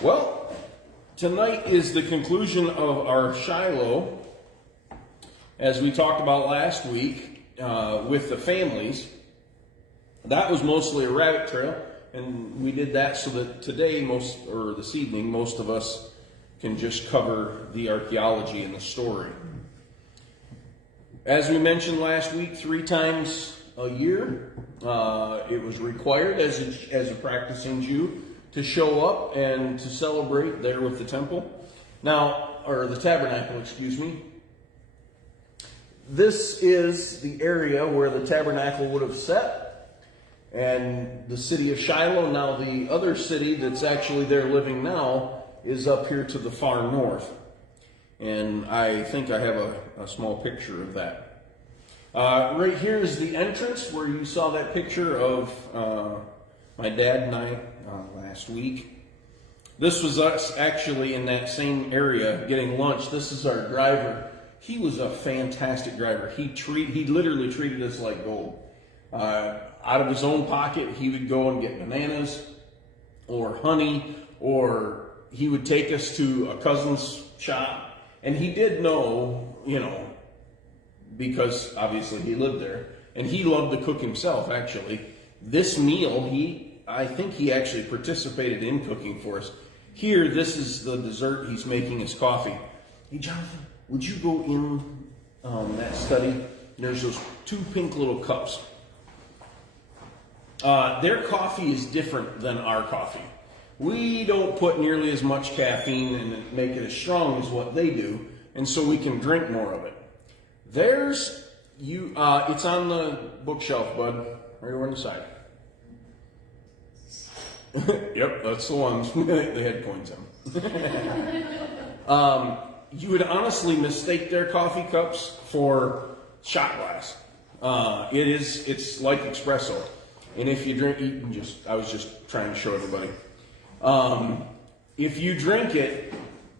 Well, tonight is the conclusion of our Shiloh, as we talked about last week with the families. That was mostly a rabbit trail, and we did that so that today, this evening, most of us can just cover the archaeology and the story. As we mentioned last week, 3 times a year, it was required as a practicing Jew to show up and to celebrate there with the temple. Now, or the tabernacle, excuse me. This is the area where the tabernacle would have set, and the city of Shiloh. Now, the other city that's actually there living now is up here to the far north. And I think I have a small picture of that. Right here is the entrance where you saw that picture of my dad and I last week. This was us actually in that same area getting lunch. This is our driver. He was a fantastic driver. He literally treated us like gold. Out of his own pocket, he would go and get bananas or honey, or he would take us to a cousin's shop. And he did know, because obviously he lived there, and he loved to cook himself, actually. This meal, I think he actually participated in cooking for us. Here, this is the dessert he's making, his coffee. Hey, Jonathan, would you go in that study? There's those 2 pink little cups. Their coffee is different than our coffee. We don't put nearly as much caffeine and make it as strong as what they do, and so we can drink more of it. Theirs, it's on the bookshelf, bud, right over on the side. Yep, that's the ones. They had coins on. You would honestly mistake their coffee cups for shot glass. It's like espresso. And if you drink, I was just trying to show everybody. If you drink it,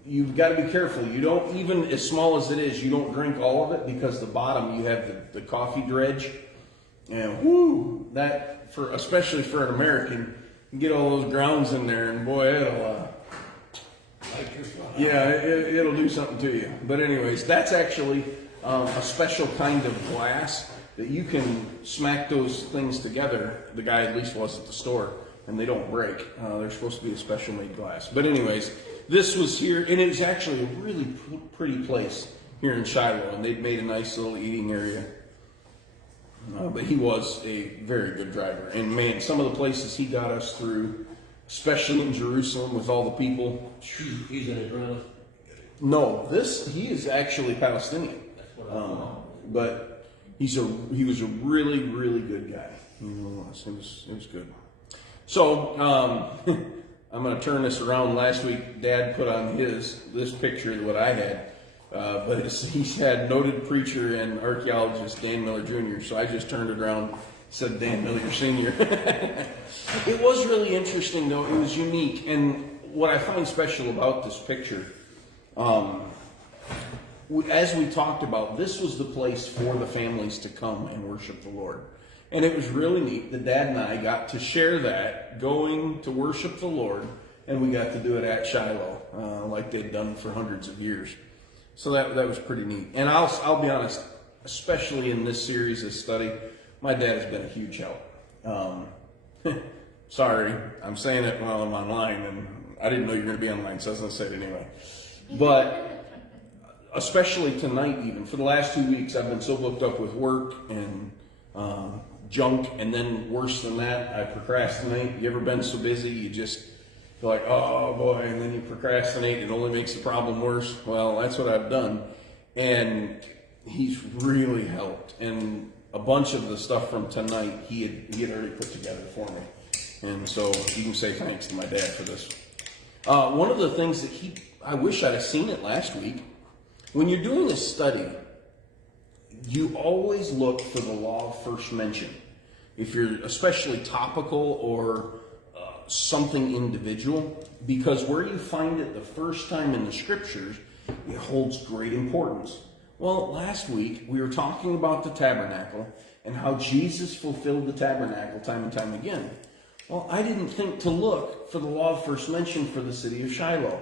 you've got to be careful. You don't, even as small as it is, you don't drink all of it, because the bottom you have the coffee dredge. And especially for an American, you get all those grounds in there, and boy, it'll do something to you. But anyways, that's actually a special kind of glass that you can smack those things together. The guy at least was at the store, and they don't break. They're supposed to be a special made glass. But anyways, this was here, and it's actually a really pretty place here in Shiloh, and they'd made a nice little eating area. But he was a very good driver. And man, some of the places he got us through, especially in Jerusalem with all the people. He's an Israeli? No, he is actually Palestinian. That's what I thought. But he was a really, really good guy. It was good. So, I'm going to turn this around. Last week, Dad put on this picture, what I had. But he's had noted preacher and archaeologist Dan Miller Jr., so I just turned it around, said Dan Miller Sr. It was really interesting, though. It was unique. And what I find special about this picture, as we talked about, this was the place for the families to come and worship the Lord. And it was really neat. The dad and I got to share that, going to worship the Lord, and we got to do it at Shiloh, like they'd done for hundreds of years. So that was pretty neat. And I'll be honest, especially in this series, this study, my dad has been a huge help. Sorry, I'm saying it while I'm online, and I didn't know you were going to be online, so I was going to say it anyway. But especially tonight, even for the last 2 weeks, I've been so booked up with work and junk, and then worse than that, I procrastinate. You ever been so busy you just feel like, oh boy, and then you procrastinate, it only makes the problem worse? Well, that's what I've done. And he's really helped. And a bunch of the stuff from tonight he had already put together for me. And so you can say thanks to my dad for this. One of the things that I wish I'd have seen it last week, when you're doing a study, you always look for the law of first mention. If you're especially topical or something individual, because where you find it the first time in the scriptures, it holds great importance. Well, last week we were talking about the tabernacle and how Jesus fulfilled the tabernacle time and time again. Well, I didn't think to look for the law first mentioned for the city of Shiloh.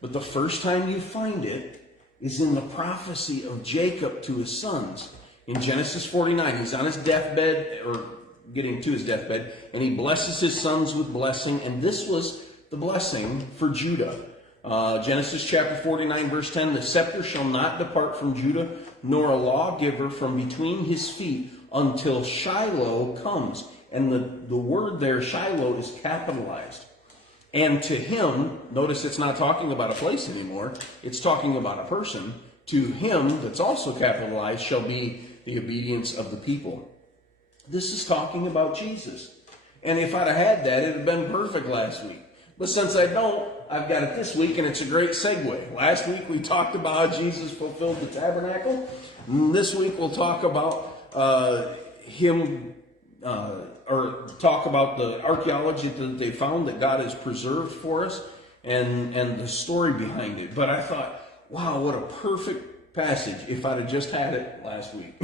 But the first time you find it is in the prophecy of Jacob to his sons. In Genesis 49, he's on his deathbed, or getting to his deathbed, and he blesses his sons with blessing. And this was the blessing for Judah. Genesis chapter 49, verse 10, the scepter shall not depart from Judah, nor a lawgiver from between his feet, until Shiloh comes. And the word there, Shiloh, is capitalized. And to him, notice it's not talking about a place anymore, it's talking about a person. To him, that's also capitalized, shall be the obedience of the people. This is talking about Jesus. And if I'd have had that, it'd have been perfect last week. But since I don't, I've got it this week, and it's a great segue. Last week we talked about how Jesus fulfilled the tabernacle. This week we'll talk about or talk about the archeology that they found that God has preserved for us, and the story behind it. But I thought, wow, what a perfect passage if I'd have just had it last week.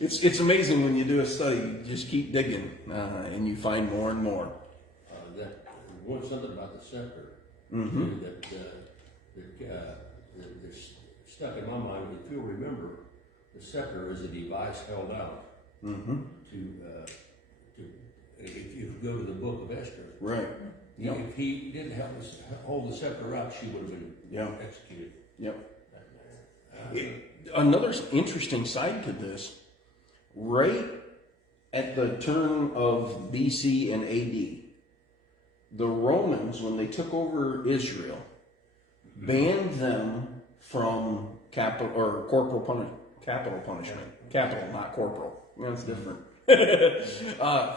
It's amazing when you do a study, you just keep digging, and you find more and more. There's something about the scepter that stuck in my mind. If you'll remember, the scepter is a device held out if you go to the book of Esther. Right. Yep. If he didn't hold the scepter out, she would have been executed. Yep. Another interesting side to this, right at the turn of BC and AD, the Romans, when they took over Israel, banned them from capital punishment. Capital, not corporal. That's different.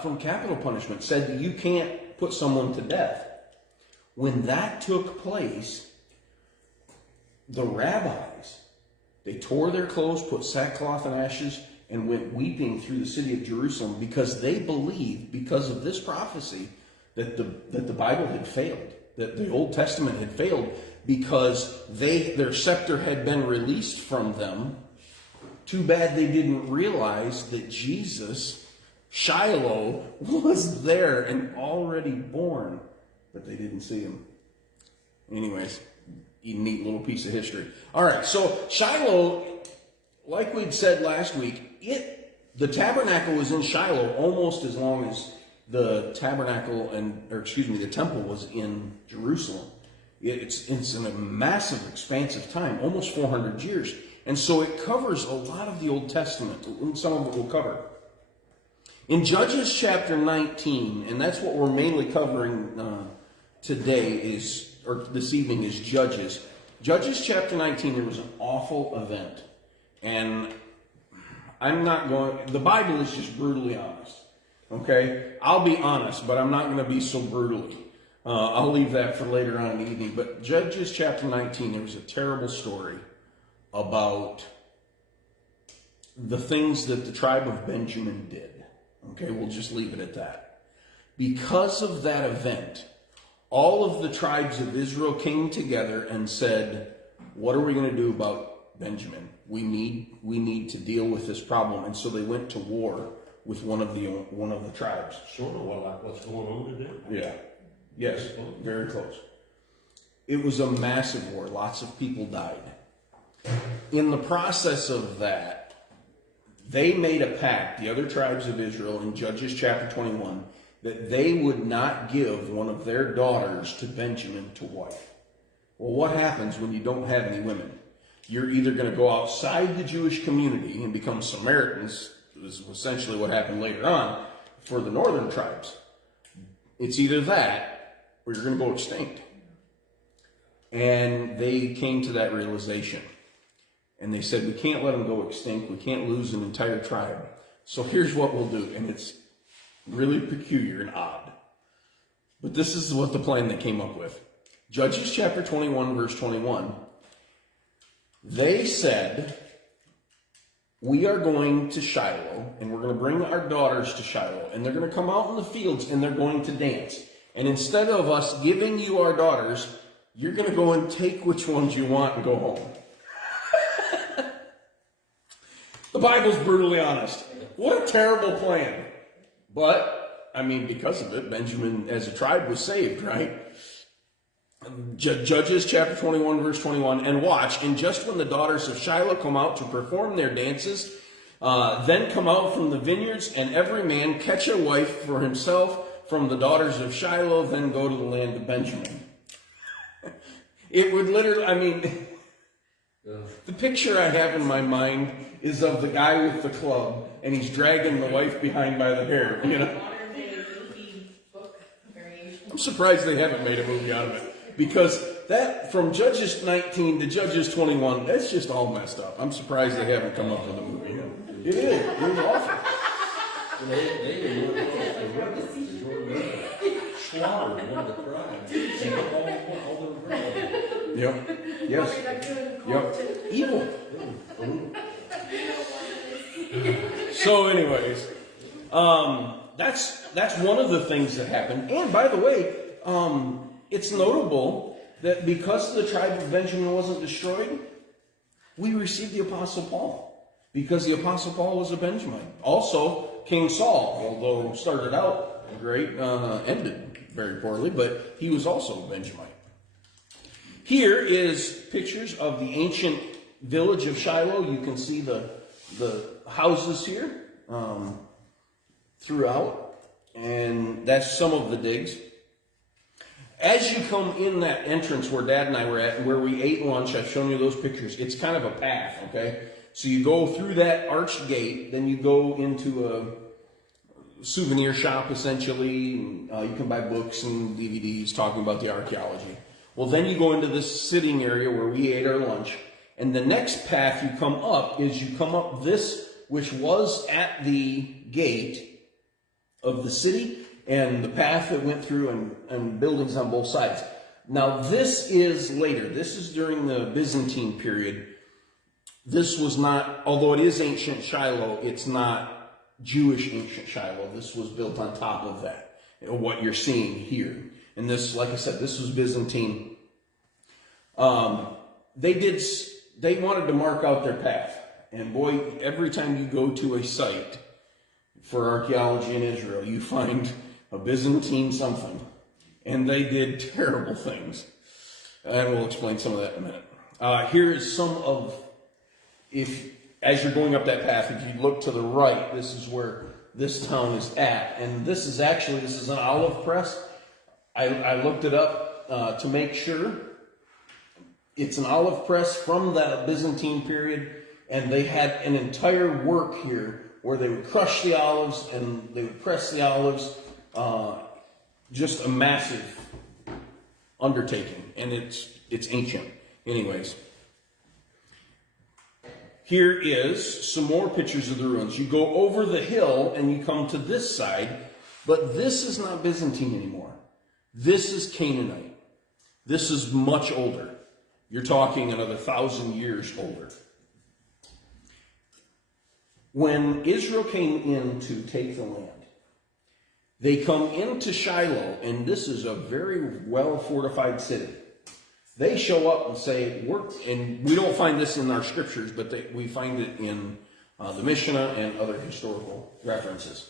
From capital punishment, said that you can't put someone to death. When that took place, the rabbis, they tore their clothes, put sackcloth and ashes, and went weeping through the city of Jerusalem, because they believed, because of this prophecy, that the Bible had failed, that the Old Testament had failed, because their scepter had been released from them. Too bad they didn't realize that Jesus, Shiloh, was there and already born, but they didn't see him. Anyways, a neat little piece of history. All right, so Shiloh, like we'd said last week, the tabernacle was in Shiloh almost as long as the the temple was in Jerusalem. It's in a massive, expansive time, almost 400 years. And so it covers a lot of the Old Testament, and some of it we'll cover. In Judges chapter 19, and that's what we're mainly covering this evening is Judges. Judges chapter 19, there was an awful event. And the Bible is just brutally honest. Okay? I'll be honest, but I'm not going to be so brutally. I'll leave that for later on in the evening. But Judges chapter 19, there was a terrible story about the things that the tribe of Benjamin did. Okay, we'll just leave it at that. Because of that event, all of the tribes of Israel came together and said, what are we going to do about Benjamin? We need to deal with this problem. And so they went to war with one of the tribes. Sort of like what's going on today. Yeah. Yes, very close. It was a massive war. Lots of people died. In the process of that, they made a pact, the other tribes of Israel, in Judges chapter 21, that they would not give one of their daughters to Benjamin to wife. Well, what happens when you don't have any women? You're either going to go outside the Jewish community and become Samaritans. This is essentially what happened later on for the northern tribes. It's either that or you're going to go extinct. And they came to that realization. And they said, we can't let them go extinct. We can't lose an entire tribe. So here's what we'll do. And it's really peculiar and odd. But this is what the plan they came up with. Judges chapter 21, verse 21. They said, we are going to Shiloh, and we're going to bring our daughters to Shiloh, and they're going to come out in the fields, and they're going to dance. And instead of us giving you our daughters, you're going to go and take which ones you want and go home. The Bible's brutally honest. What a terrible plan. But I mean, because of it, Benjamin as a tribe was saved, right? Judges chapter 21, verse 21, and watch, and just when the daughters of Shiloh come out to perform their dances, then come out from the vineyards, and every man catch a wife for himself from the daughters of Shiloh, then go to the land of Benjamin. It would literally, I mean, the picture I have in my mind is of the guy with the club, and he's dragging the wife behind by the hair, you know. I'm surprised they haven't made a movie out of it. Because that, from Judges 19 to Judges 21, that's just all messed up. I'm surprised they haven't come up with a movie yet. It is. It was awful. They slaughtered one of the tribes. All the tribes. Yep. Yes. Yep. Evil. So anyways, that's one of the things that happened. And by the way, it's notable that because the tribe of Benjamin wasn't destroyed, we received the Apostle Paul. Because the Apostle Paul was a Benjamite. Also, King Saul, although started out great, ended very poorly, but he was also a Benjamite. Here is pictures of the ancient village of Shiloh. You can see the houses here throughout, and that's some of the digs. As you come in that entrance where Dad and I were at, and where we ate lunch, I've shown you those pictures. It's kind of a path, okay? So you go through that arched gate, then you go into a souvenir shop, essentially. And, you can buy books and DVDs talking about the archaeology. Well, then you go into this sitting area where we ate our lunch. And the next path you come up is you come up this, which was at the gate of the city, and the path that went through and buildings on both sides. Now this is later. This is during the Byzantine period. This was not, although it is ancient Shiloh, it's not Jewish ancient Shiloh. This was built on top of that, what you're seeing here. And this, like I said, this was Byzantine. They wanted to mark out their path. And boy, every time you go to a site for archaeology in Israel, you find a Byzantine something. And they did terrible things. And we'll explain some of that in a minute. Here is some of, as you're going up that path, if you look to the right, this is where this town is at. And this is an olive press. I looked it up to make sure. It's an olive press from the Byzantine period. And they had an entire work here where they would crush the olives and they would press the olives. Just a massive undertaking, and it's ancient. Anyways, here is some more pictures of the ruins. You go over the hill and you come to this side, but this is not Byzantine anymore. This is Canaanite. This is much older. You're talking another 1,000 years older. When Israel came in to take the land, they come into Shiloh, and this is a very well-fortified city. They show up and say, and we don't find this in our scriptures, but we find it in the Mishnah and other historical references.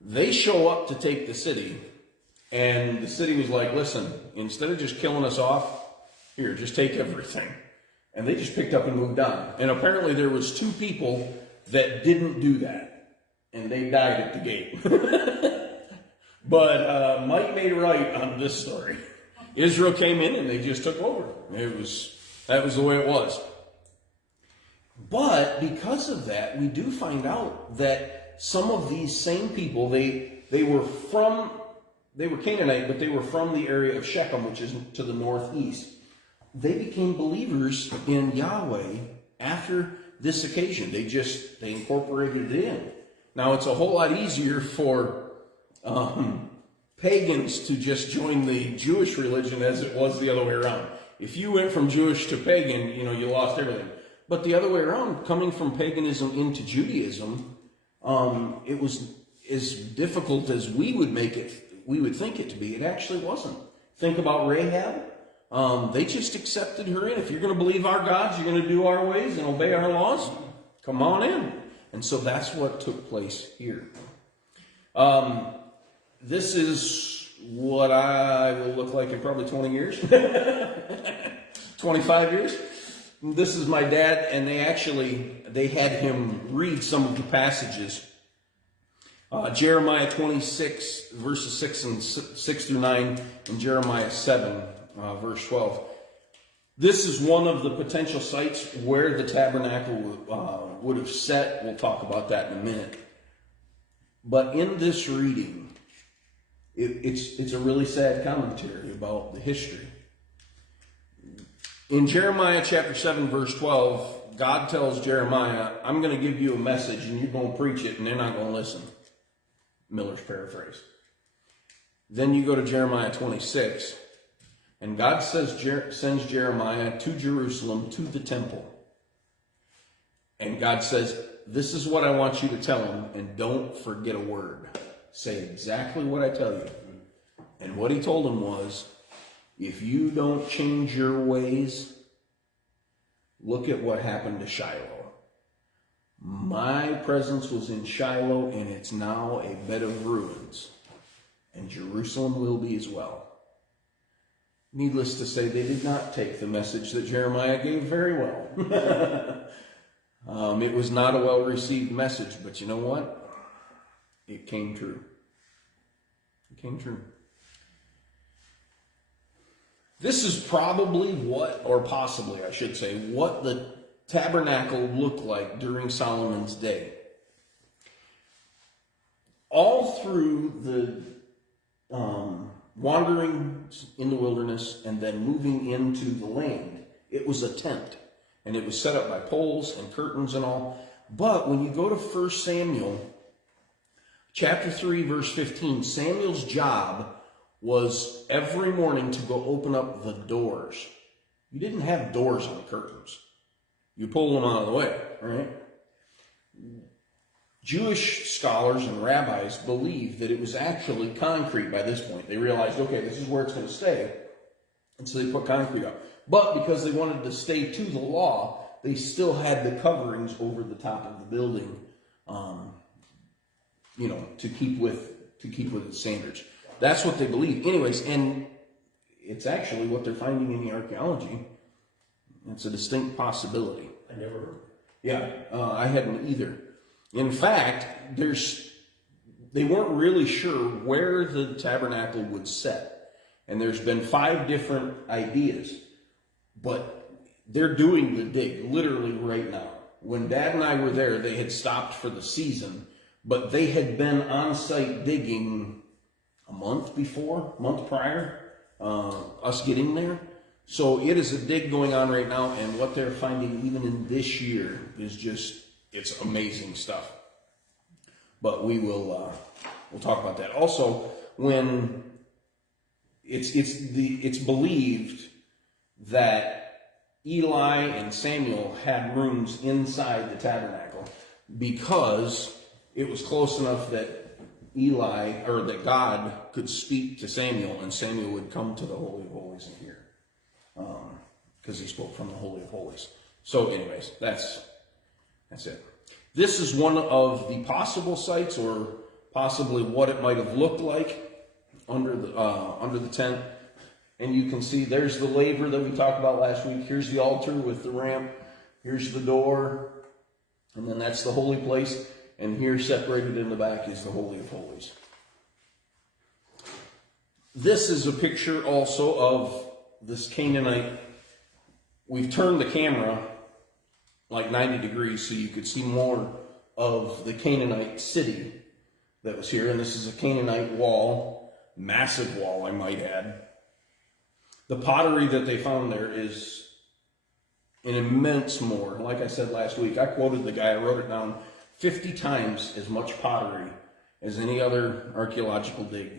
They show up to take the city, and the city was like, listen, instead of just killing us off, here, just take everything. And they just picked up and moved on. And apparently there was 2 people that didn't do that, and they died at the gate. But might made right on this story. Israel came in and they just took over. That was the way it was. But because of that, we do find out that some of these same people, they were Canaanite, but they were from the area of Shechem, which is to the northeast. They became believers in Yahweh after this occasion. They incorporated it in. Now it's a whole lot easier for pagans to just join the Jewish religion as it was the other way around. If you went from Jewish to pagan, you lost everything. But the other way around, coming from paganism into Judaism, it was as difficult as we would think it to be. It actually wasn't. Think about Rahab. They just accepted her in. If you're going to believe our gods, you're going to do our ways and obey our laws, come on in. And so that's what took place here. this is what I will look like in probably 20 years, 25 years. This is my dad, and they had him read some of the passages. Jeremiah 26, verses 6 through 9, and Jeremiah 7, verse 12. This is one of the potential sites where the tabernacle would have set. We'll talk about that in a minute. But in this reading, it's a really sad commentary about the history. In Jeremiah chapter 7, verse 12, God tells Jeremiah, I'm going to give you a message and you're going to preach it and they're not going to listen. Miller's paraphrase. Then you go to Jeremiah 26, and God sends Jeremiah to Jerusalem, to the temple. And God says, this is what I want you to tell him, and don't forget a word. Say exactly what I tell you. And what he told him was, if you don't change your ways, look at what happened to Shiloh. My presence was in Shiloh, and it's now a bed of ruins. And Jerusalem will be as well. Needless to say, they did not take the message that Jeremiah gave very well. It was not a well-received message, but you know what? It came true. It came true. This is probably possibly, I should say, what the tabernacle looked like during Solomon's day. All through the wandering in the wilderness and then moving into the land, it was a tent. And it was set up by poles and curtains and all. But when you go to 1 Samuel, chapter 3, verse 15, Samuel's job was every morning to go open up the doors. You didn't have doors on curtains. You pull them out of the way, right? Jewish scholars and rabbis believed that it was actually concrete by this point. They realized, okay, this is where it's going to stay. And so they put concrete up. But because they wanted to stay to the law, they still had the coverings over the top of the building, to keep with its standards. That's what they believe. Anyways, and it's actually what they're finding in the archaeology. It's a distinct possibility. I never heard. Yeah, I hadn't either. In fact, they weren't really sure where the tabernacle would set. And there's been 5 different ideas. But they're doing the dig literally right now. When Dad and I were there, they had stopped for the season, but they had been on site digging a month prior, us getting there. So it is a dig going on right now, and what they're finding even in this year is it's amazing stuff. But we'll talk about that. Also, when it's believed that Eli and Samuel had rooms inside the tabernacle because it was close enough that that God could speak to Samuel, and Samuel would come to the Holy of Holies and hear, because he spoke from the Holy of Holies. So anyways, that's it. This is one of the possible sites, or possibly what it might have looked like under the tent. And you can see there's the laver that we talked about last week. Here's the altar with the ramp. Here's the door. And then that's the holy place. And here, separated in the back, is the Holy of Holies. This is a picture also of this Canaanite. We've turned the camera like 90 degrees so you could see more of the Canaanite city that was here. And this is a Canaanite wall, massive wall, I might add. The pottery that they found there is an immense more. Like I said last week, I quoted the guy, I wrote it down, 50 times as much pottery as any other archaeological dig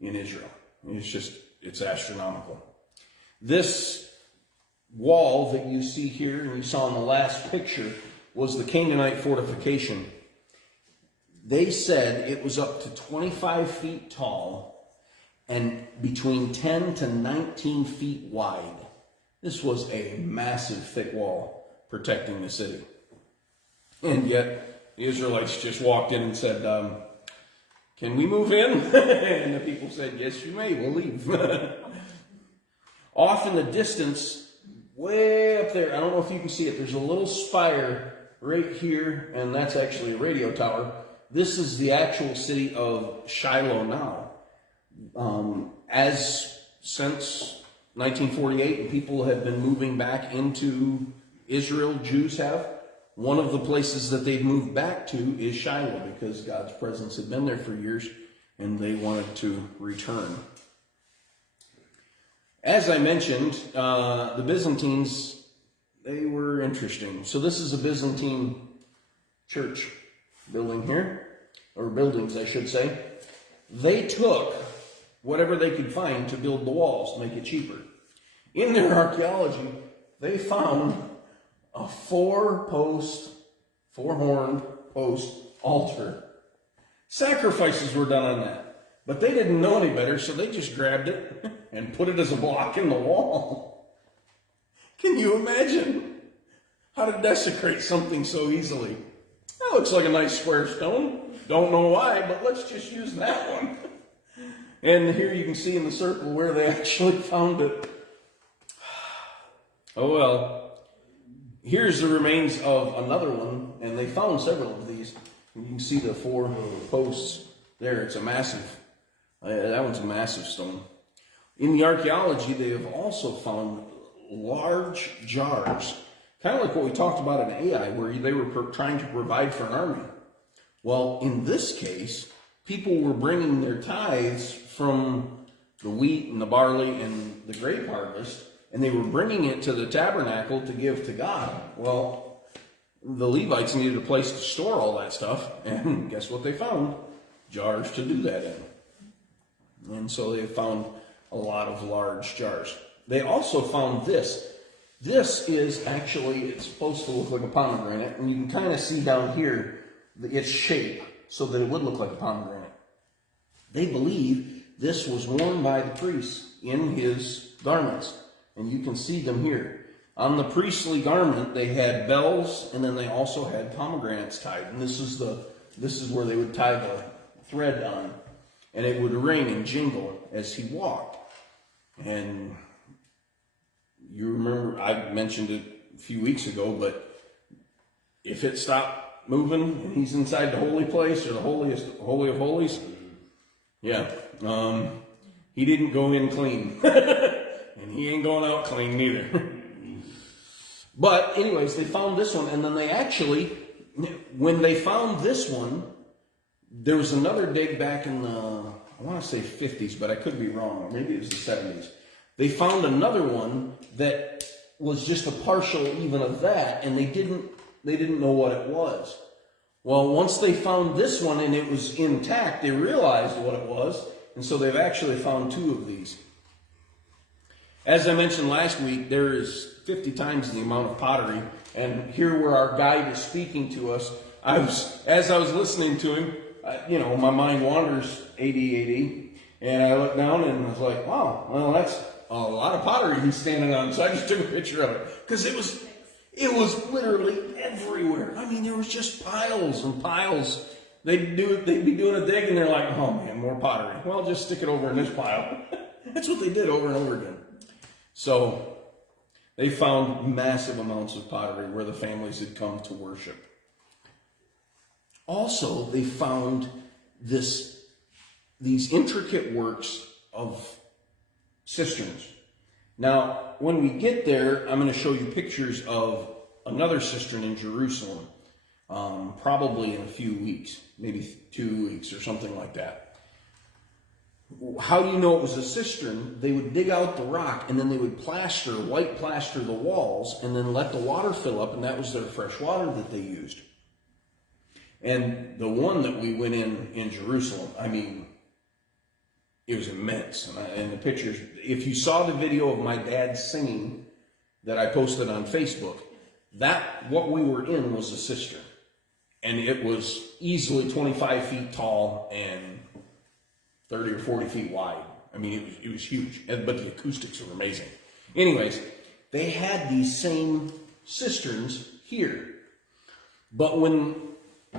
in Israel. It's astronomical. This wall that you see here, and you saw in the last picture, was the Canaanite fortification. They said it was up to 25 feet tall and between 10 to 19 feet wide. This was a massive, thick wall protecting the city. And yet, the Israelites just walked in and said, can we move in? And the people said, yes, you may, we'll leave. Off in the distance, way up there, I don't know if you can see it, there's a little spire right here, and that's actually a radio tower. This is the actual city of Shiloh now. Since 1948, people have been moving back into Israel, Jews have. One of the places that they've moved back to is Shiloh because God's presence had been there for years and they wanted to return. As I mentioned, the Byzantines, they were interesting. So this is a Byzantine church building here, or buildings I should say. They took whatever they could find to build the walls to make it cheaper. In their archaeology, they found a four-horned post altar. Sacrifices were done on that, but they didn't know any better, so they just grabbed it and put it as a block in the wall. Can you imagine how to desecrate something so easily? That looks like a nice square stone. Don't know why, but let's just use that one. And here you can see in the circle where they actually found it. Oh well. Here's the remains of another one, and they found several of these. You can see the four posts there. It's a massive, that one's a massive stone. In the archaeology, they have also found large jars, kind of like what we talked about in AI, where they were trying to provide for an army. Well, in this case, people were bringing their tithes from the wheat and the barley and the grape harvest, and they were bringing it to the tabernacle to give to God. Well, the Levites needed a place to store all that stuff, and guess what they found? Jars to do that in. And so they found a lot of large jars. They also found this. This is actually, it's supposed to look like a pomegranate, and you can kind of see down here its shape so that it would look like a pomegranate. They believe this was worn by the priest in his garments. And you can see them here. On the priestly garment, they had bells, and then they also had pomegranates tied. And this is where they would tie the thread on. And it would ring and jingle as he walked. And you remember, I mentioned it a few weeks ago, but if it stopped moving and he's inside the holy place or the Holy of Holies, yeah, he didn't go in clean. And he ain't going out clean neither. But anyways, they found this one, and then they actually, when they found this one, there was another dig back in the, I want to say 50s, but I could be wrong. Maybe it was the 70s. They found another one that was just a partial even of that, and they didn't know what it was. Well, once they found this one and it was intact, they realized what it was, and so they've actually found two of these. As I mentioned last week, there is 50 times the amount of pottery, and here where our guide is speaking to us, as I was listening to him, my mind wanders 80, and I looked down and I was like, wow, well, that's a lot of pottery he's standing on, so I just took a picture of it, because it was literally everywhere. I mean, there was just piles and piles. They'd be doing a dig, and they're like, oh man, more pottery. Well, just stick it over in this pile. That's what they did over and over again. So they found massive amounts of pottery where the families had come to worship. Also, they found these intricate works of cisterns. Now, when we get there, I'm going to show you pictures of another cistern in Jerusalem, probably in a few weeks, maybe 2 weeks or something like that. How do you know it was a cistern? They would dig out the rock, and then they would white plaster the walls, and then let the water fill up, and that was their fresh water that they used. And the one that we went in Jerusalem, I mean, it was immense. And the pictures, if you saw the video of my dad singing that I posted on Facebook, what we were in was a cistern. And it was easily 25 feet tall and 30 or 40 feet wide. I mean, it was huge, but the acoustics were amazing. Anyways, they had these same cisterns here. But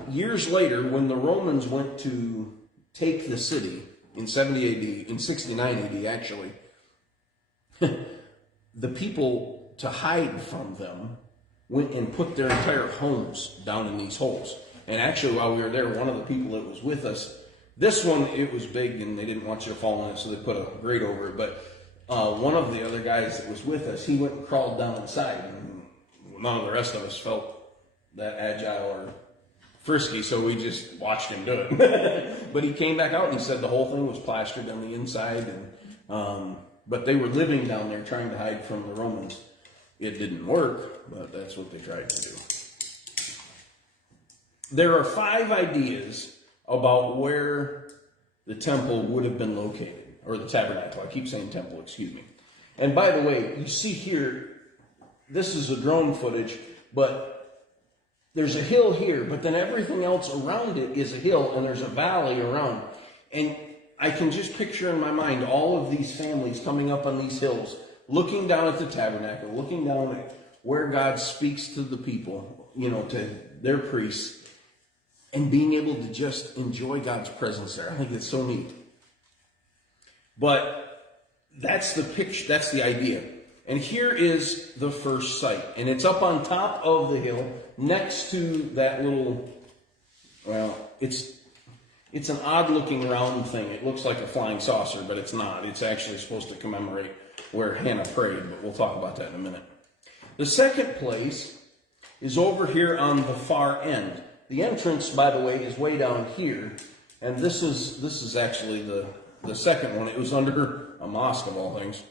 years later, when the Romans went to take the city in 70 AD, in 69 AD actually, the people, to hide from them, went and put their entire homes down in these holes. And actually, while we were there, one of the people that was with us, this one, it was big and they didn't want you to fall in it, so they put a grate over it. But one of the other guys that was with us, he went and crawled down inside. And none of the rest of us felt that agile or frisky, so we just watched him do it. But he came back out and he said the whole thing was plastered on the inside. And but they were living down there trying to hide from the Romans. It didn't work, but that's what they tried to do. There are 5 ideas about where the temple would have been located, or the tabernacle. I keep saying temple, excuse me. And by the way, you see here, this is a drone footage, but there's a hill here, but then everything else around it is a hill, and there's a valley around. And I can just picture in my mind all of these families coming up on these hills, looking down at the tabernacle, looking down at where God speaks to the people, to their priests, and being able to just enjoy God's presence there. I think it's so neat. But that's the picture, that's the idea. And here is the first site. And it's up on top of the hill, next to that little, it's an odd-looking round thing. It looks like a flying saucer, but it's not. It's actually supposed to commemorate where Hannah prayed, but we'll talk about that in a minute. The second place is over here on the far end. The entrance, by the way, is way down here, and this is actually the second one. It was under a mosque of all things,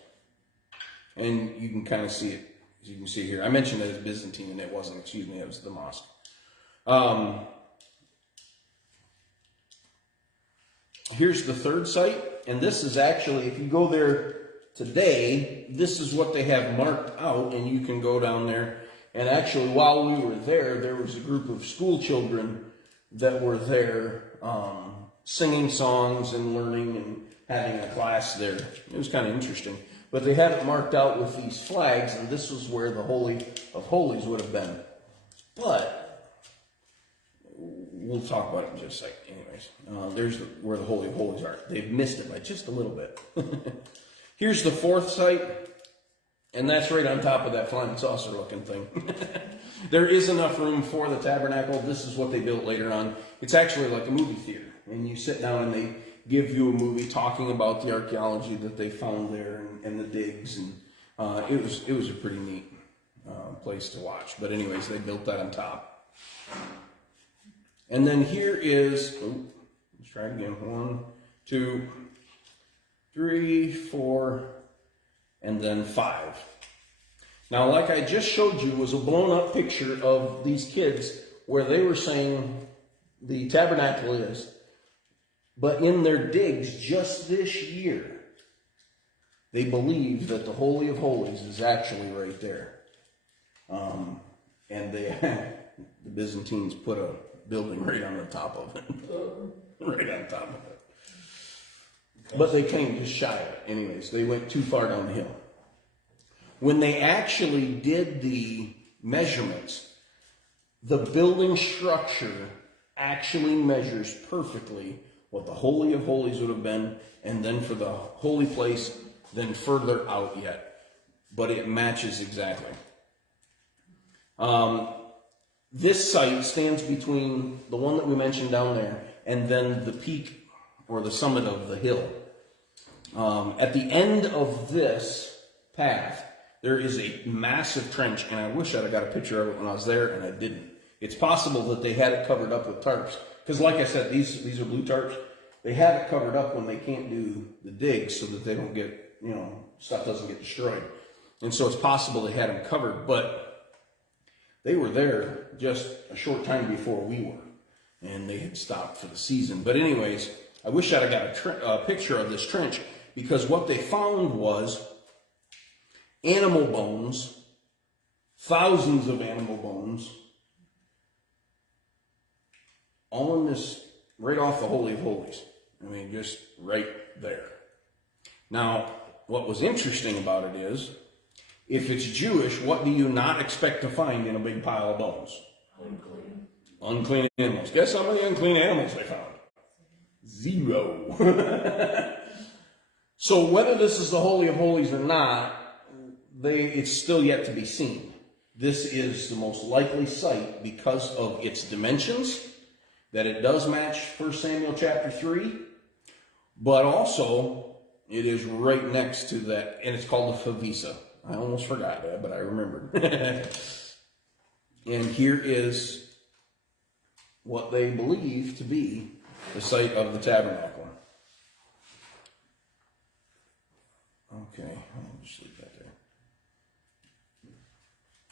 and you can kind of see it, as you can see here. I mentioned it as Byzantine, and it wasn't. Excuse me, it was the mosque. Here's the third site, and this is actually, if you go there today, this is what they have marked out, and you can go down there. And actually, while we were there was a group of school children that were there singing songs and learning and having a class there. It was kind of interesting. But they had it marked out with these flags, and this was where the Holy of Holies would have been. But we'll talk about it in just a second. Anyways, there's where the Holy of Holies are. They've missed it by just a little bit. Here's the fourth site. And that's right on top of that flying saucer looking thing. There is enough room for the tabernacle. This is what they built later on. It's actually like a movie theater. And you sit down and they give you a movie talking about the archaeology that they found there and the digs. And it was a pretty neat place to watch. But anyways, they built that on top. And then here is, let's try it again. 1, 2, 3, 4, and then 5. Now, like I just showed you, was a blown up picture of these kids where they were saying the tabernacle is, but in their digs just this year, they believe that the Holy of Holies is actually right there. And the Byzantines put a building right on the top of it. Right on top of it. But they came just shy of it. Anyways, they went too far down the hill. When they actually did the measurements, the building structure actually measures perfectly what the Holy of Holies would have been, and then for the holy place, then further out yet. But it matches exactly. This site stands between the one that we mentioned down there and then the peak or the summit of the hill. At the end of this path, there is a massive trench, and I wish I'd have got a picture of it when I was there, and I didn't. It's possible that they had it covered up with tarps, because like I said, these are blue tarps. They have it covered up when they can't do the digs so that they don't get, stuff doesn't get destroyed. And so it's possible they had them covered, but they were there just a short time before we were, and they had stopped for the season. But anyways, I wish I'd have got a picture of this trench, because what they found was animal bones, thousands of animal bones, all in this, right off the Holy of Holies. I mean, just right there. Now, what was interesting about it is, if it's Jewish, what do you not expect to find in a big pile of bones? Unclean animals. Guess how many unclean animals they found? 0. So whether this is the Holy of Holies or not, it's still yet to be seen. This is the most likely site because of its dimensions, that it does match 1 Samuel chapter 3, but also it is right next to that, and it's called the Favisa. I almost forgot that, but I remembered. And here is what they believe to be the site of the tabernacle. Okay, I'll just leave that there.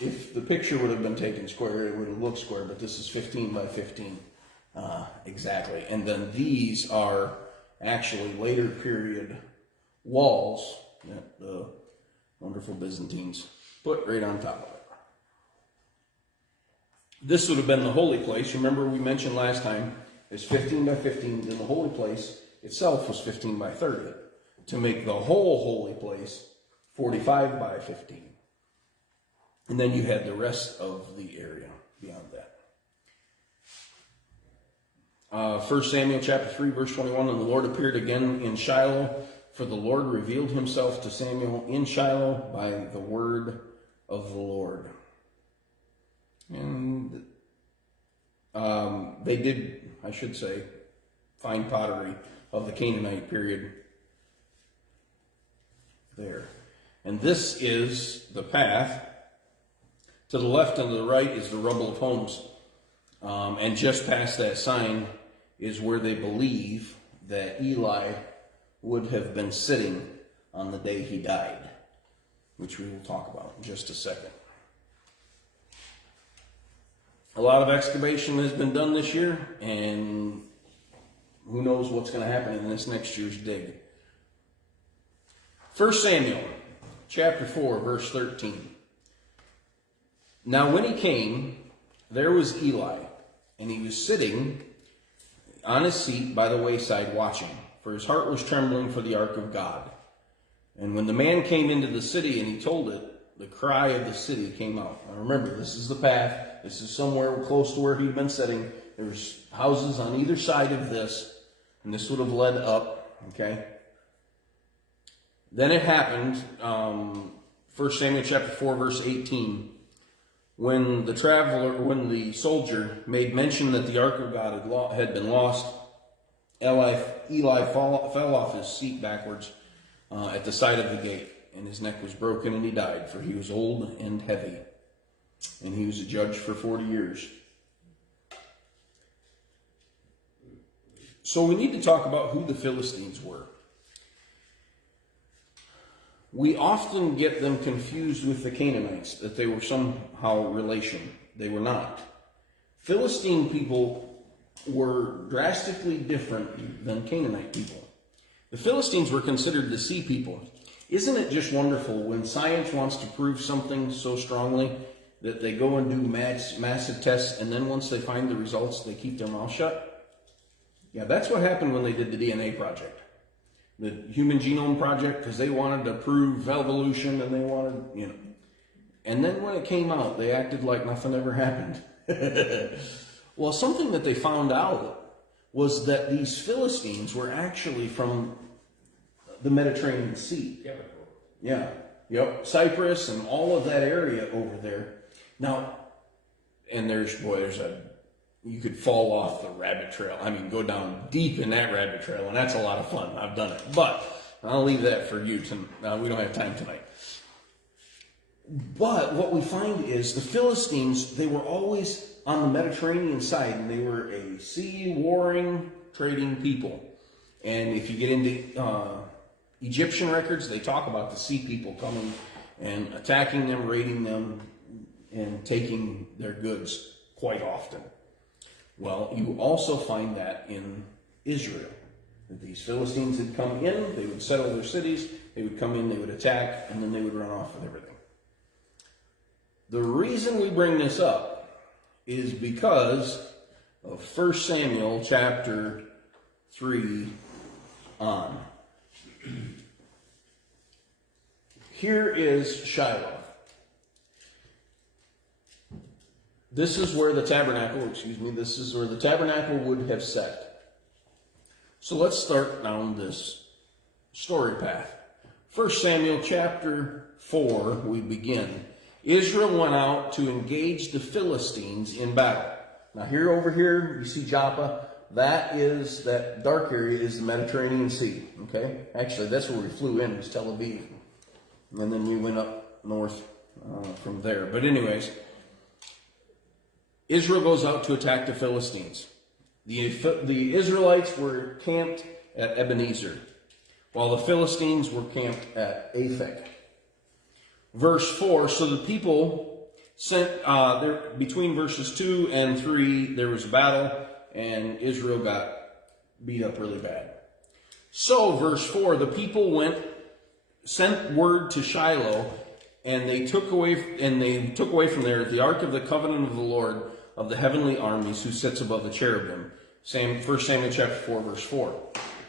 If the picture would have been taken square, it would have looked square, but this is 15 by 15. Exactly. And then these are actually later period walls that the wonderful Byzantines put right on top of it. This would have been the holy place. Remember we mentioned last time it's 15 by 15, and the holy place itself was 15 by 30 to make the whole holy place 45 by 15. And then you had the rest of the area beyond that. 1 Samuel chapter 3, verse 21, and the Lord appeared again in Shiloh, for the Lord revealed himself to Samuel in Shiloh by the word of the Lord. And they did, I should say, find pottery of the Canaanite period there. And this is the path. To the left and to the right is the rubble of homes. And just past that sign is where they believe that Eli would have been sitting on the day he died, which we will talk about in just a second. A lot of excavation has been done this year, and who knows what's going to happen in this next year's dig. 1 Samuel chapter 4, verse 13. Now when he came, there was Eli, and he was sitting on his seat by the wayside watching, for his heart was trembling for the ark of God. And when the man came into the city and he told it, the cry of the city came out. Now remember, this is the path. This is somewhere close to where he'd been sitting. There's houses on either side of this, and this would have led up, okay? Then it happened, 1 Samuel chapter 4, verse 18, when the soldier made mention that the ark of God had been lost, Eli fell off his seat backwards at the side of the gate, and his neck was broken, and he died, for he was old and heavy. And he was a judge for 40 years. So we need to talk about who the Philistines were. We often get them confused with the Canaanites, that they were somehow relation. They were not. Philistine people were drastically different than Canaanite people. The Philistines were considered the sea people. Isn't it just wonderful when science wants to prove something so strongly that they go and do massive tests, and then once they find the results, they keep their mouth shut? Yeah, that's what happened when they did the DNA project. The Human Genome Project, because they wanted to prove evolution, and they wanted, And then when it came out, they acted like nothing ever happened. Well, something that they found out was that these Philistines were actually from the Mediterranean Sea. Yeah. Yep. Cyprus and all of that area over there. Now, and you could fall off the rabbit trail. I mean, go down deep in that rabbit trail, and that's a lot of fun. I've done it. But I'll leave that for you. We don't have time tonight. But what we find is the Philistines, they were always on the Mediterranean side, and they were a sea-warring, trading people. And if you get into Egyptian records, they talk about the sea people coming and attacking them, raiding them, and taking their goods quite often. Well, you also find that in Israel. That these Philistines had come in, they would settle their cities, they would come in, they would attack, and then they would run off with everything. The reason we bring this up is because of 1 Samuel chapter 3 on. Here is Shiloh. This is where the tabernacle would have sat. So let's start down this story path. 1 Samuel chapter 4, we begin. Israel went out to engage the Philistines in battle. Now over here, you see Joppa. That dark area is the Mediterranean Sea. Okay? Actually, that's where we flew in, was Tel Aviv. And then we went up north from there. But anyways, Israel goes out to attack the Philistines. The Israelites were camped at Ebenezer, while the Philistines were camped at Aphek. Verse 4, so the people sent, between verses 2 and 3, there was a battle, and Israel got beat up really bad. So, verse 4, the people sent word to Shiloh, and they took away from there the ark of the covenant of the Lord of the heavenly armies, who sits above the cherubim. 1 Samuel chapter 4, verse 4.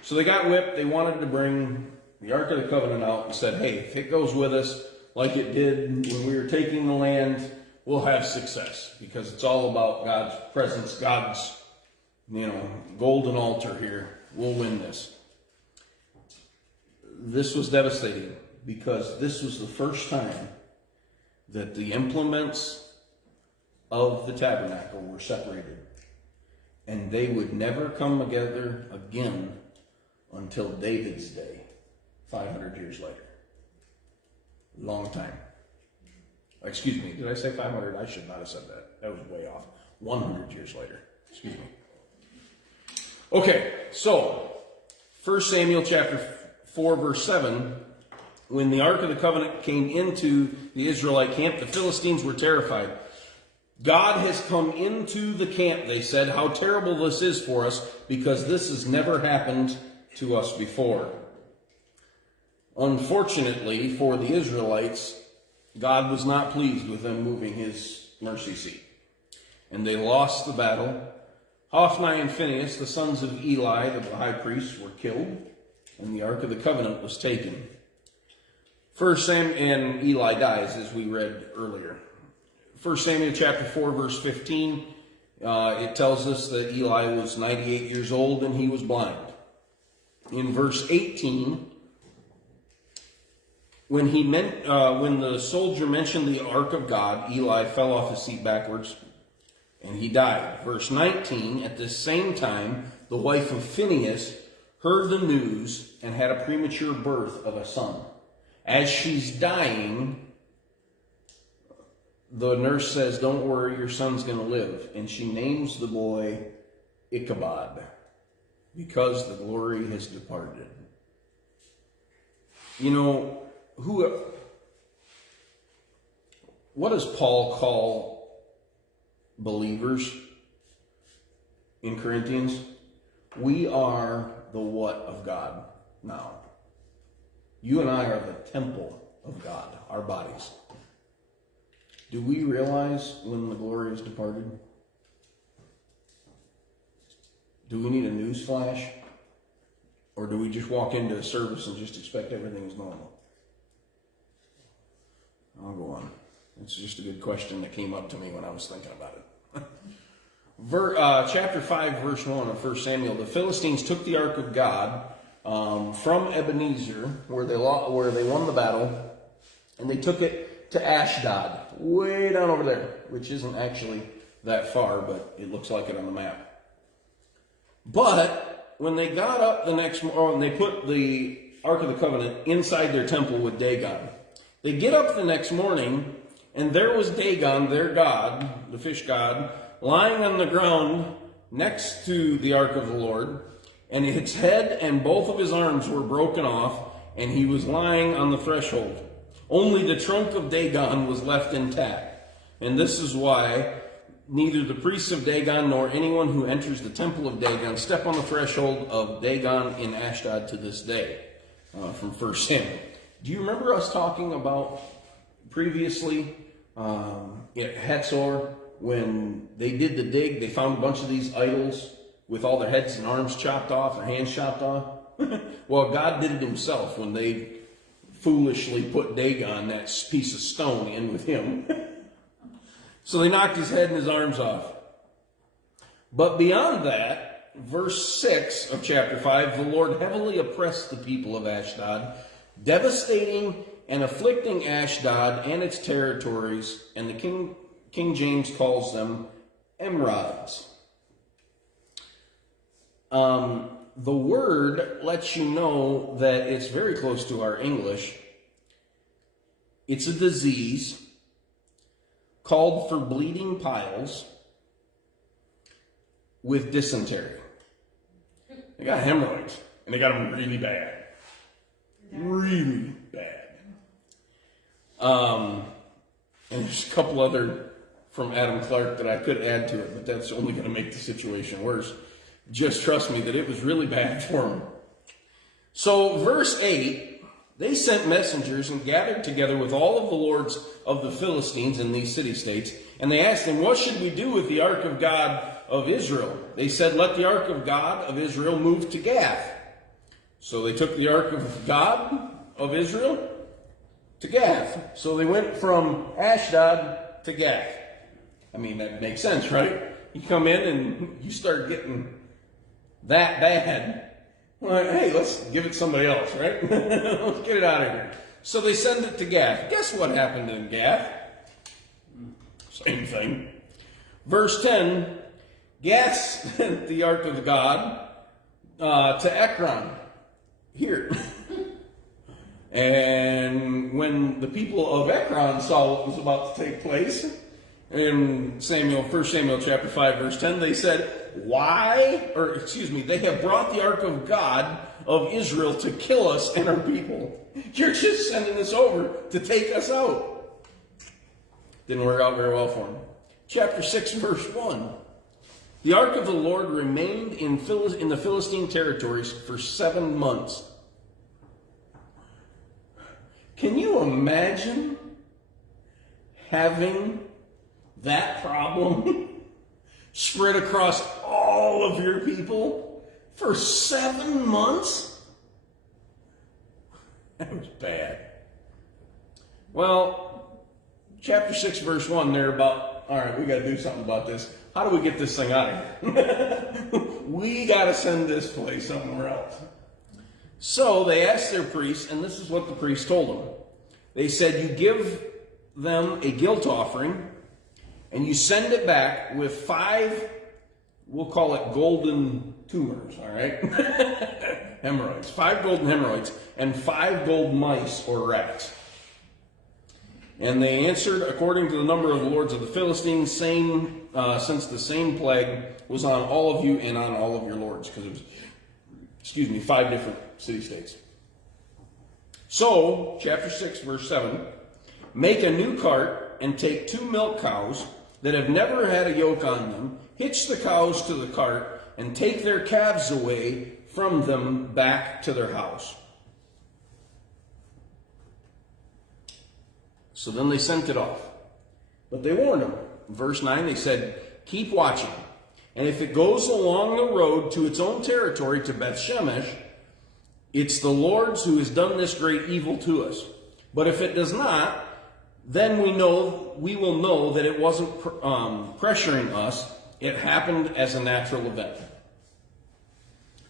So they got whipped. They wanted to bring the ark of the covenant out and said, hey, if it goes with us like it did when we were taking the land, we'll have success, because it's all about God's presence, God's, golden altar here. We'll win this. This was devastating, because this was the first time that the implements of the tabernacle were separated. And they would never come together again until David's day, 500 years later. Long time. Excuse me, did I say 500? I should not have said that. That was way off. 100 years later. Excuse me. Okay, so 1 Samuel chapter 4, verse 7, when the Ark of the Covenant came into the Israelite camp, the Philistines were terrified. God has come into the camp, they said. How terrible this is for us, because this has never happened to us before. Unfortunately for the Israelites, God was not pleased with them moving his mercy seat, and they lost the battle. Hophni and Phinehas, the sons of Eli, the high priests, were killed, and the Ark of the Covenant was taken. And Eli dies, as we read earlier. 1 Samuel chapter 4, verse 15, it tells us that Eli was 98 years old and he was blind. In verse 18, when the soldier mentioned the ark of God, Eli fell off his seat backwards and he died. Verse 19, at this same time, the wife of Phinehas heard the news and had a premature birth of a son. As she's dying, the nurse says, don't worry, your son's going to live. And she names the boy Ichabod, because the glory has departed. What does Paul call believers in Corinthians? We are the what of God now. You and I are the temple of God, our bodies. Do we realize when the glory is departed? Do we need a news flash? Or do we just walk into a service and just expect everything is normal? I'll go on. It's just a good question that came up to me when I was thinking about it. Chapter 5, verse 1 of 1 Samuel. The Philistines took the ark of God from Ebenezer, where they won the battle, and they took it to Ashdod, way down over there, which isn't actually that far, but it looks like it on the map. But when they got up the next morning, they put the Ark of the Covenant inside their temple with Dagon. They get up the next morning, and there was Dagon, their god, the fish god, lying on the ground next to the Ark of the Lord, and its head and both of his arms were broken off, and he was lying on the threshold. Only the trunk of Dagon was left intact. And this is why neither the priests of Dagon nor anyone who enters the temple of Dagon step on the threshold of Dagon in Ashdod to this day. From 1 Samuel. Do you remember us talking about previously at Hatzor, when they did the dig, they found a bunch of these idols with all their heads and arms chopped off, their hands chopped off? Well, God did it himself when they foolishly put Dagon, that piece of stone, in with him. So they knocked his head and his arms off. But beyond that, verse 6 of chapter 5, the Lord heavily oppressed the people of Ashdod, devastating and afflicting Ashdod and its territories, and the King James calls them emerods. The word lets you know that it's very close to our English. It's a disease called for bleeding piles with dysentery. They got hemorrhoids, and they got them really bad. Really bad. And there's a couple other from Adam Clark that I could add to it, but that's only going to make the situation worse. Just trust me that it was really bad for them. So verse 8, they sent messengers and gathered together with all of the lords of the Philistines in these city-states, and they asked them, what should we do with the ark of God of Israel? They said, let the ark of God of Israel move to Gath. So they took the ark of God of Israel to Gath. So they went from Ashdod to Gath. I mean, that makes sense, right? You come in and you start getting that bad. Well, hey, let's give it somebody else, right? Let's get it out of here. So they send it to Gath. Guess what happened in Gath? Same thing. Verse 10, Gath sent the ark of God to Ekron. Here. And when the people of Ekron saw what was about to take place, in 1 Samuel chapter 5, verse 10, they said, they have brought the ark of God of Israel to kill us and our people. You're just sending us over to take us out. Didn't work out very well for them. Chapter 6, verse 1. The ark of the Lord remained in the Philistine territories for 7 months. Can you imagine having that problem spread across all of your people for 7 months? That was bad. Well, chapter 6, verse 1, they're about, all right, we got to do something about this. How do we get this thing out of here? We got to send this place somewhere else. So they asked their priests, and this is what the priests told them. They said, you give them a guilt offering, and you send it back with 5, we'll call it golden tumors, all right? Hemorrhoids. 5 golden hemorrhoids, and 5 gold mice or rats. And they answered according to the number of the lords of the Philistines, saying, since the same plague was on all of you and on all of your lords, because it was, 5 different city-states. So, chapter 6, verse 7, make a new cart and take 2 milk cows that have never had a yoke on them, hitch the cows to the cart, and take their calves away from them back to their house. So then they sent it off. But they warned them. In verse 9, they said, keep watching. And if it goes along the road to its own territory, to Beth Shemesh, it's the Lord's who has done this great evil to us. But if it does not, then we will know that it wasn't pressuring us. It happened as a natural event.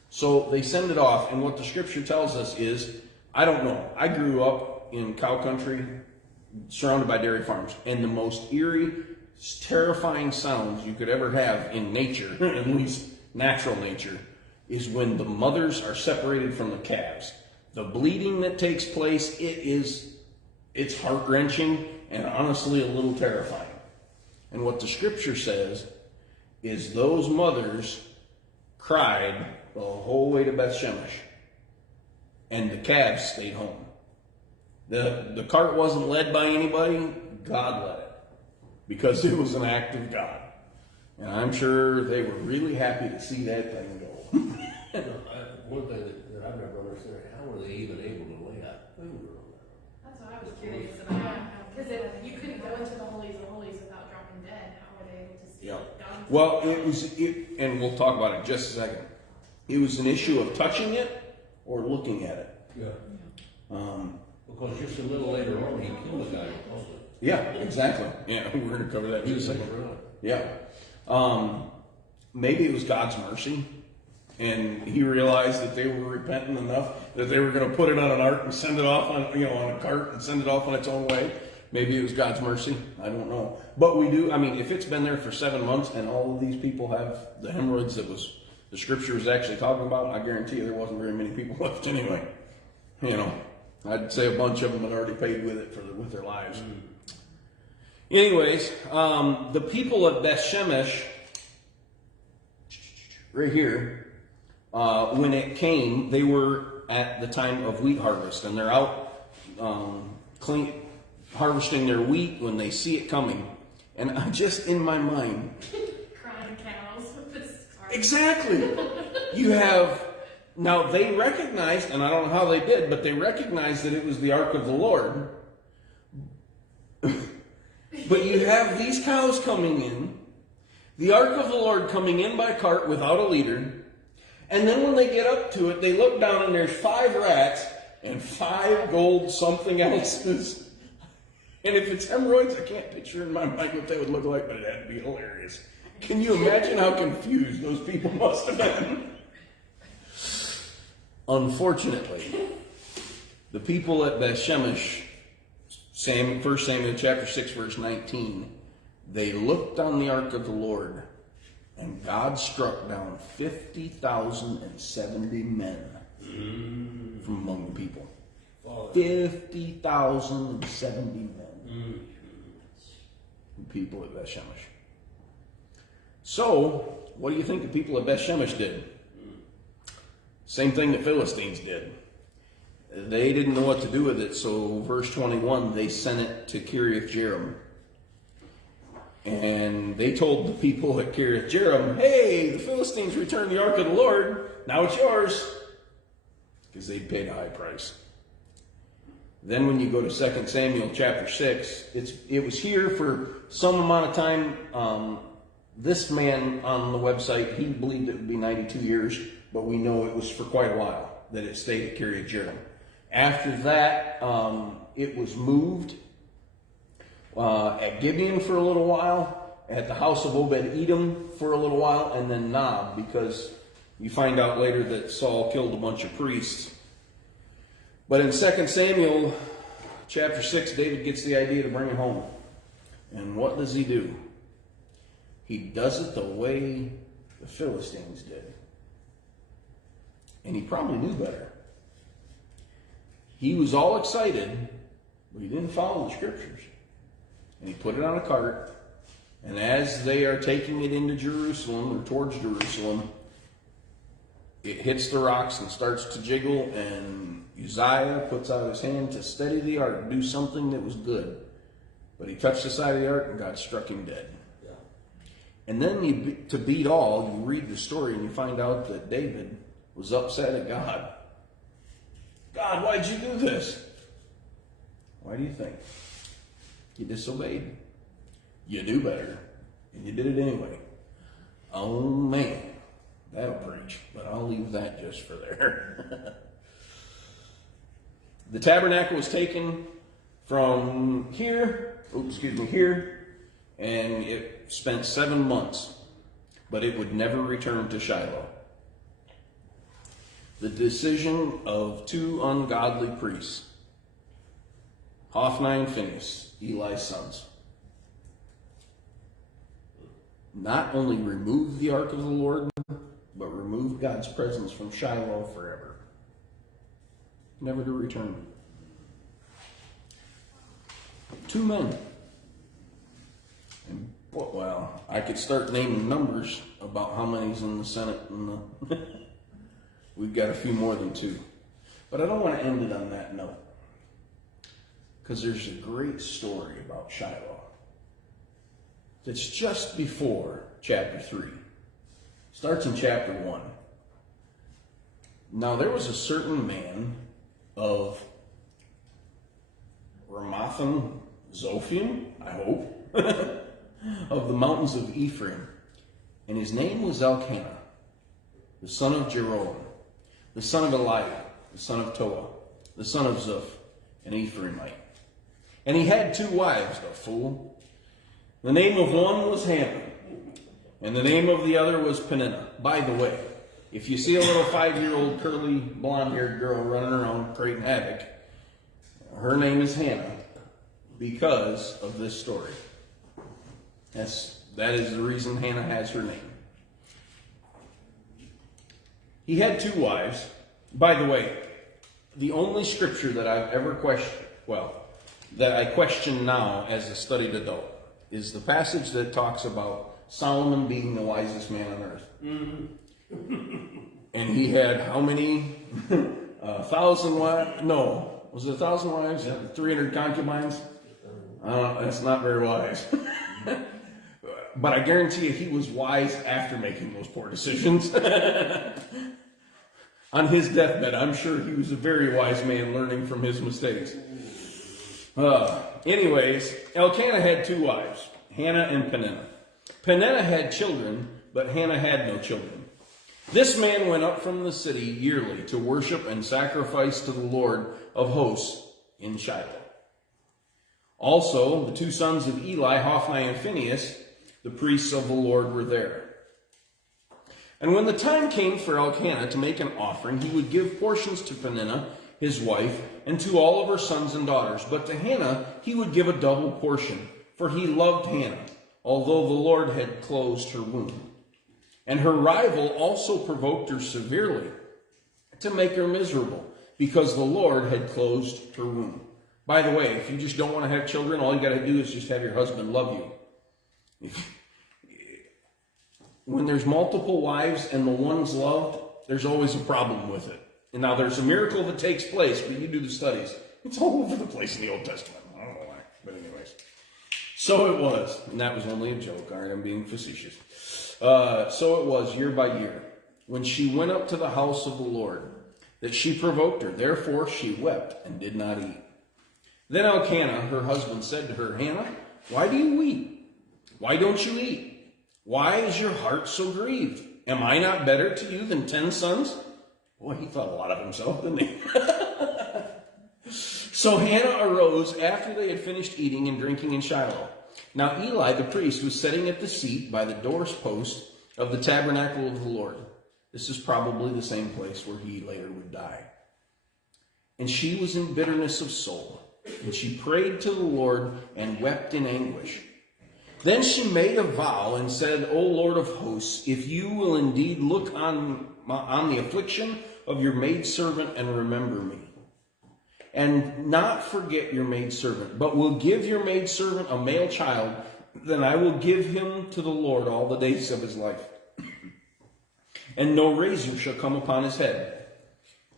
So they send it off, and what the scripture tells us is, I don't know. I grew up in cow country, surrounded by dairy farms, and the most eerie, terrifying sounds you could ever have in nature, at least natural nature, is when the mothers are separated from the calves. The bleeding that takes place, it's heart-wrenching and honestly a little terrifying. And what the scripture says is those mothers cried the whole way to Beth Shemesh, and the calves stayed home. The cart wasn't led by anybody, God led it, because it was an act of God. And I'm sure they were really happy to see that thing go. One thing that I've never understood, how were they even able to lay a finger on that? That's what I was curious about. Because you couldn't go into the holies of holies without dropping dead. How were they able to see God? Well, and we'll talk about it in just a second. It was an issue of touching it or looking at it. Yeah. Because just a little later on, he killed a guy. Yeah, exactly. Yeah, we're going to cover that in a second. Yeah. Maybe it was God's mercy. And he realized that they were repentant enough that they were going to put it on an ark and send it off on, on a cart and send it off on its own way. Maybe it was God's mercy. I don't know. But we do, if it's been there for 7 months and all of these people have the hemorrhoids that the scripture was actually talking about, I guarantee you there wasn't very many people left anyway. I'd say a bunch of them had already paid with it with their lives. Anyways, the people of Beth Shemesh, right here, when it came, they were at the time of wheat harvest, and they're out harvesting their wheat when they see it coming. And I just, in my mind, Crying cows with this cart. exactly. You have, now they recognized, and I don't know how they did, but they recognized that it was the ark of the Lord. But you have these cows coming in, the ark of the Lord coming in by cart without a leader, and then when they get up to it, they look down and there's 5 rats and 5 gold something else's. And if it's hemorrhoids, I can't picture in my mind what they would look like, but it had to be hilarious. Can you imagine how confused those people must have been? Unfortunately, the people at Beth Shemesh, 1 Samuel chapter 6, verse 19, they looked on the ark of the Lord, and God struck down 50,070 men from among the people. 50,070 men. The people at Beth Shemesh. So, what do you think the people at Beth Shemesh did? Same thing the Philistines did. They didn't know what to do with it, so verse 21, they sent it to Kiriath Jearim. And they told the people at Kiriath Jearim, hey, the Philistines returned the ark of the Lord, now it's yours. Because they'd paid a high price. Then when you go to 2 Samuel chapter 6, it was here for some amount of time. This man on the website, he believed it would be 92 years, but we know it was for quite a while that it stayed at Kiriath Jearim. After that, it was moved at Gibeon for a little while, at the house of Obed-Edom for a little while, and then Nob, because you find out later that Saul killed a bunch of priests. But in 2 Samuel chapter 6, David gets the idea to bring it home. And what does he do? He does it the way the Philistines did. And he probably knew better. He was all excited, but he didn't follow the scriptures. And he put it on a cart, and as they are taking it into Jerusalem, or towards Jerusalem, it hits the rocks and starts to jiggle, and Uzziah puts out his hand to steady the ark, do something that was good. But he touched the side of the ark, and God struck him dead. Yeah. And then to beat all, you read the story, and you find out that David was upset at God. God, why'd you do this? Why do you think? You disobeyed. You knew better, and you did it anyway. Oh man, that'll preach, but I'll leave that just for there. The tabernacle was taken from here, here, and it spent 7 months, but it would never return to Shiloh. The decision of 2 ungodly priests, Hophni and Phinehas, Eli's sons, not only removed the ark of the Lord, but removed God's presence from Shiloh forever, never to return. 2 men. And, well, I could start naming numbers about how many's in the Senate, and we've got a few more than 2. But I don't want to end it on that note, because there's a great story about Shiloh that's just before chapter 3. Starts in chapter 1. Now there was a certain man of Ramathaim Zophim, I hope, of the mountains of Ephraim, and his name was Elkanah, the son of Jeroham, the son of Eliah, the son of Toah, the son of Zuph, an Ephraimite. And he had 2 wives, the fool. The name of one was Hannah, and the name of the other was Peninnah. By the way, If you see a little 5-year-old curly blonde-haired girl running around creating havoc, her name is Hannah because of this story. That is the reason Hannah has her name. He had 2 wives. By the way, the only scripture that I've ever questioned, that I question now as a studied adult, is the passage that talks about Solomon being the wisest man on earth. Mm-hmm. And he had how many? 1,000 wives? No. Was it 1,000 wives? Yeah. 300 concubines? That's not very wise. But I guarantee you he was wise after making those poor decisions. On his deathbed, I'm sure he was a very wise man learning from his mistakes. Anyways, Elkanah had 2 wives, Hannah and Peninnah. Peninnah had children, but Hannah had no children. This man went up from the city yearly to worship and sacrifice to the Lord of hosts in Shiloh. Also, the 2 sons of Eli, Hophni and Phinehas, the priests of the Lord, were there. And when the time came for Elkanah to make an offering, he would give portions to Peninnah, his wife, and to all of her sons and daughters. But to Hannah he would give a double portion, for he loved Hannah, although the Lord had closed her womb. And her rival also provoked her severely to make her miserable, because the Lord had closed her womb. By the way, if you just don't want to have children, all you got to do is just have your husband love you. When there's multiple wives and the one's loved, there's always a problem with it. And now there's a miracle that takes place, but you do the studies. It's all over the place in the Old Testament. I don't know why, but anyways. So it was, and that was only a joke. All right, I'm being facetious. So it was year by year, when she went up to the house of the Lord, that she provoked her. Therefore she wept and did not eat. Then Elkanah, her husband, said to her, Hannah, why do you weep? Why don't you eat? Why is your heart so grieved? Am I not better to you than 10 sons? Boy, he thought a lot of himself, didn't he? So Hannah arose after they had finished eating and drinking in Shiloh. Now Eli the priest was sitting at the seat by the doorpost of the tabernacle of the Lord. This is probably the same place where he later would die. And she was in bitterness of soul, and she prayed to the Lord and wept in anguish. Then she made a vow and said, O Lord of hosts, if you will indeed look on the affliction of your maidservant and remember me, and not forget your maidservant, but will give your maidservant a male child, then I will give him to the Lord all the days of his life. And no razor shall come upon his head.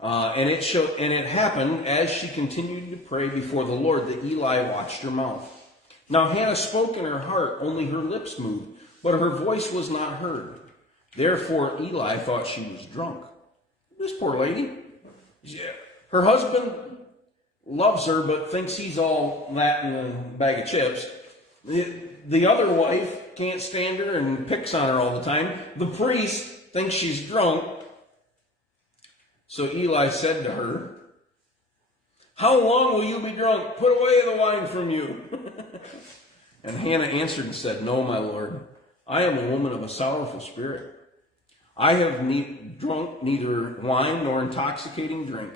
And it happened, as she continued to pray before the Lord, that Eli watched her mouth. Now Hannah spoke in her heart, only her lips moved, but her voice was not heard. Therefore Eli thought she was drunk. This poor lady. Her husband loves her, but thinks he's all that in a bag of chips. The other wife can't stand her and picks on her all the time. The priest thinks she's drunk. So Eli said to her, how long will you be drunk? Put away the wine from you. And Hannah answered and said, no, my Lord, I am a woman of a sorrowful spirit. I have drunk neither wine nor intoxicating drink,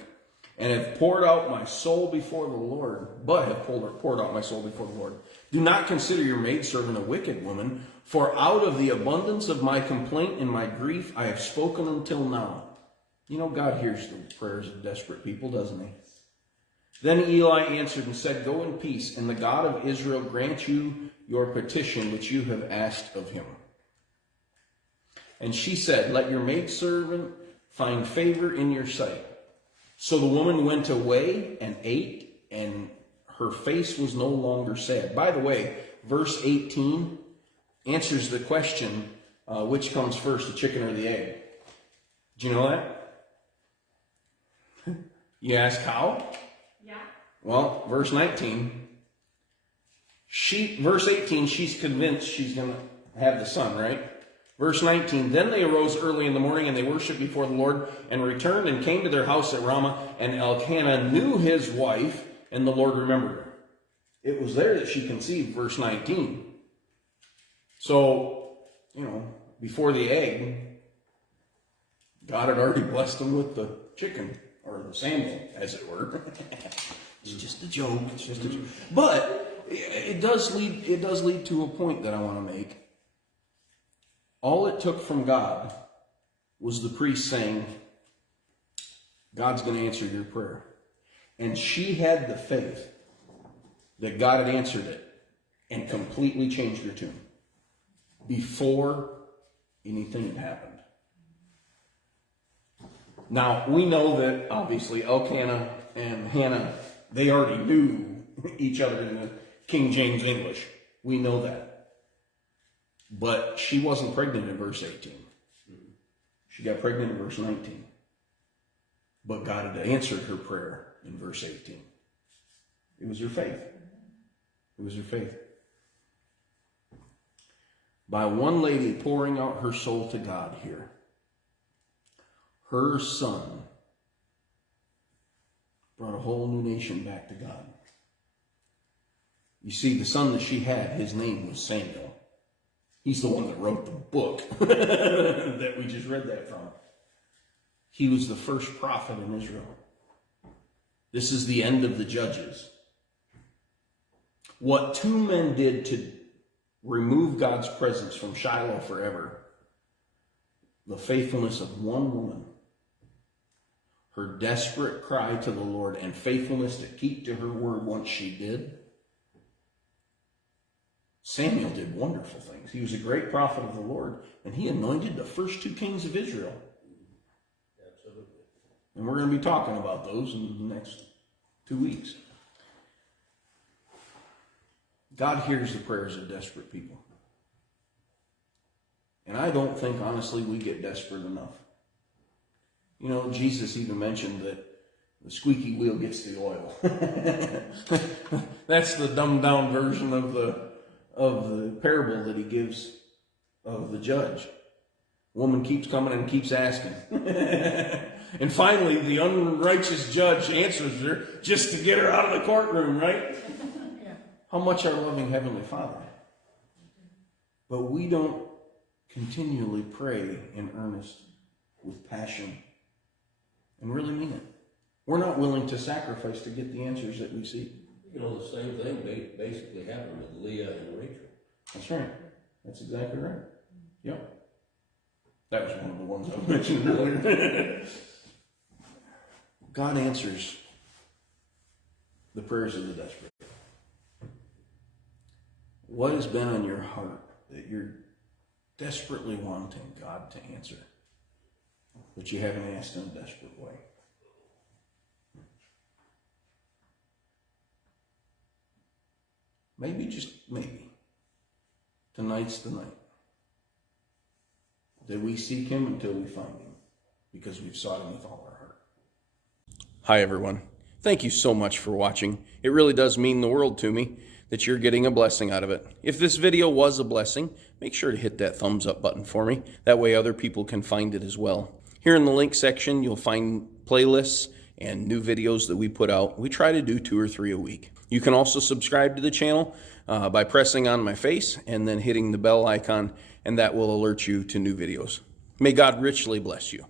and have poured out my soul before the Lord, poured out my soul before the Lord. Do not consider your maidservant a wicked woman, for out of the abundance of my complaint and my grief I have spoken until now. You know, God hears the prayers of desperate people, doesn't he? Then Eli answered and said, go in peace, and the God of Israel grant you your petition which you have asked of him. And she said, let your maidservant find favor in your sight. So the woman went away and ate, and her face was no longer sad. By the way, verse 18 answers the question, which comes first, the chicken or the egg? Do you know that? You ask how? Yeah. Well, verse 19, verse 18, she's convinced she's going to have the son, right? Verse 19, then they arose early in the morning and they worshiped before the Lord and returned and came to their house at Ramah, and Elkanah knew his wife, and the Lord remembered her. It was there that she conceived, verse 19. So, before the egg, God had already blessed him with the chicken, or the Samuel, as it were. It's just a joke. It's just a joke. But it does lead to a point that I want to make. All it took from God was the priest saying, God's going to answer your prayer. And she had the faith that God had answered it and completely changed her tune before anything had happened. Now, we know that obviously Elkanah and Hannah, they already knew each other in the King James English. We know that. But she wasn't pregnant in verse 18. She got pregnant in verse 19. But God had answered her prayer in verse 18. It was her faith. It was her faith. By one lady pouring out her soul to God here, her son brought a whole new nation back to God. You see, the son that she had, his name was Samuel. He's the one that wrote the book that we just read that from. He was the first prophet in Israel. This is the end of the judges. What two men did to remove God's presence from Shiloh forever, the faithfulness of one woman, her desperate cry to the Lord, and faithfulness to keep to her word once she did. Samuel did wonderful things. He was a great prophet of the Lord, and he anointed the first two kings of Israel. Absolutely. And we're going to be talking about those in the next 2 weeks. God hears the prayers of desperate people. And I don't think, honestly, we get desperate enough. You know, Jesus even mentioned that the squeaky wheel gets the oil. That's the dumbed down version of the parable that he gives of the judge. Woman keeps coming and keeps asking. And finally, the unrighteous judge answers her just to get her out of the courtroom, right? Yeah. How much our loving Heavenly Father. But we don't continually pray in earnest with passion and really mean it. We're not willing to sacrifice to get the answers that we seek. You know, the same thing basically happened with Leah and Rachel. That's right. That's exactly right. Yep. That was one of the ones I mentioned earlier. God answers the prayers of the desperate. What has been on your heart that you're desperately wanting God to answer, but you haven't asked in a desperate way? Maybe, just maybe, tonight's the night that we seek him until we find him, because we've sought him with all our heart. Hi, everyone. Thank you so much for watching. It really does mean the world to me that you're getting a blessing out of it. If this video was a blessing, make sure to hit that thumbs up button for me. That way other people can find it as well. Here in the link section, you'll find playlists and new videos that we put out. We try to do 2 or 3 a week. You can also subscribe to the channel by pressing on my face and then hitting the bell icon, and that will alert you to new videos. May God richly bless you.